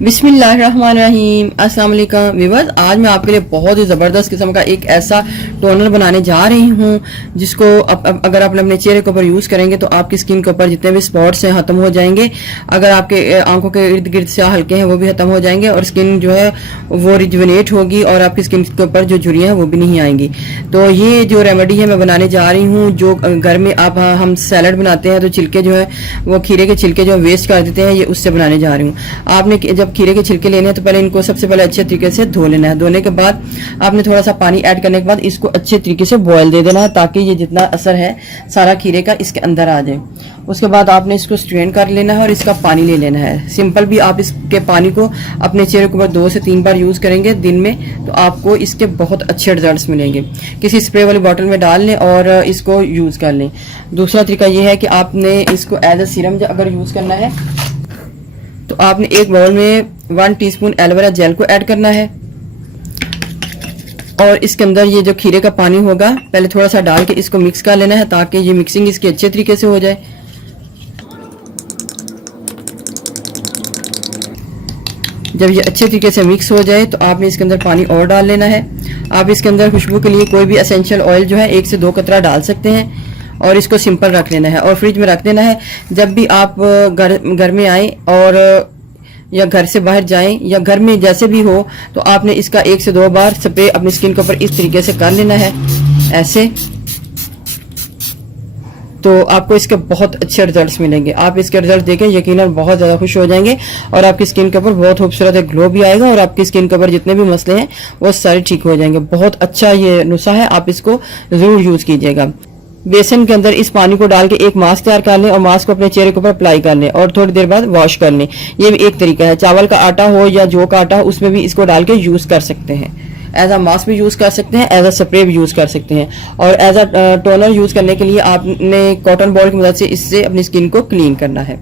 बिस्मिल्लाहिर्रहमानिर्रहीम। अस्सलाम वालेकुम व्यूअर्स, आज मैं आपके लिए बहुत ही ज़बरदस्त किस्म का एक ऐसा टोनर बनाने जा रही हूँ जिसको अगर आप अपने चेहरे के ऊपर यूज़ करेंगे तो आपकी स्किन के ऊपर जितने भी स्पॉट्स हैं ख़त्म हो जाएंगे। अगर आपके आंखों के इर्द गिर्द स्याह हल्के हैं वो भी ख़त्म हो जाएंगे और स्किन जो है वो रिजुवनेट होगी और आपकी स्किन के ऊपर जो झुर्रियाँ हैं वो भी नहीं आएंगी। तो ये जो रेमेडी है मैं बनाने जा रही हूँ, जो घर में हम सैलड बनाते हैं तो छिलके जो है वो खीरे के छिलके जो वेस्ट कर देते हैं, ये उससे बनाने जा रही हूँ। आपने जब खीरे के छिलके लेने हैं तो पहले इनको सबसे पहले अच्छे तरीके से धो लेना है। धोने के बाद आपने थोड़ा सा पानी ऐड करने के बाद इसको अच्छे तरीके से बॉयल दे देना है ताकि ये जितना असर है सारा खीरे का इसके अंदर आ जाए। उसके बाद आपने इसको स्ट्रेन कर लेना है और इसका पानी ले लेना है। सिंपल भी आप इसके पानी को अपने चेहरे के ऊपर 2 से 3 बार यूज़ करेंगे दिन में तो आपको इसके बहुत अच्छे रिजल्ट्स मिलेंगे। किसी स्प्रे वाली बॉटल में डाल लें और इसको यूज़ कर लें। दूसरा तरीका ये है कि आपने इसको एज अ सीरम अगर यूज़ करना है तो आपने एक बाउल में 1 टीस्पून एलोवेरा जेल को ऐड करना है और इसके अंदर ये जो खीरे का पानी होगा पहले थोड़ा सा डाल के इसको मिक्स कर लेना है ताकि ये मिक्सिंग इसकी अच्छे तरीके से हो जाए। जब ये अच्छे तरीके से मिक्स हो जाए तो आपने इसके अंदर पानी और डाल लेना है। आप इसके अंदर खुशबू के लिए कोई भी एसेंशियल ऑयल जो है 1 से 2 कतरा डाल सकते हैं और इसको सिंपल रख लेना है और फ्रिज में रख देना है। जब भी आप घर में आए और या घर से बाहर जाएं या घर में जैसे भी हो तो आपने इसका 1 से 2 बार स्प्रे अपनी स्किन के ऊपर इस तरीके से कर लेना है ऐसे, तो आपको इसके बहुत अच्छे रिजल्ट्स मिलेंगे। आप इसके रिजल्ट देखें यकीनन बहुत ज़्यादा खुश हो जाएंगे और आपकी स्किन के ऊपर बहुत खूबसूरत एक ग्लो भी आएगा और आपकी स्किन के ऊपर जितने भी मसले हैं वो सारे ठीक हो जाएंगे। बहुत अच्छा ये नुस्खा है, आप इसको ज़रूर यूज़ कीजिएगा। बेसन के अंदर इस पानी को डाल के एक मास्क तैयार कर लें और मास्क को अपने चेहरे के ऊपर अप्लाई कर लें और थोड़ी देर बाद वॉश कर लें। ये भी एक तरीका है। चावल का आटा हो या जौ का आटा हो उसमें भी इसको डाल के यूज़ कर सकते हैं। एज अ मास्क भी यूज़ कर सकते हैं, एज अ स्प्रे भी यूज़ कर सकते हैं और एज अ टोनर यूज़ करने के लिए आपने कॉटन बॉल की मदद से इससे अपनी स्किन को क्लीन करना है।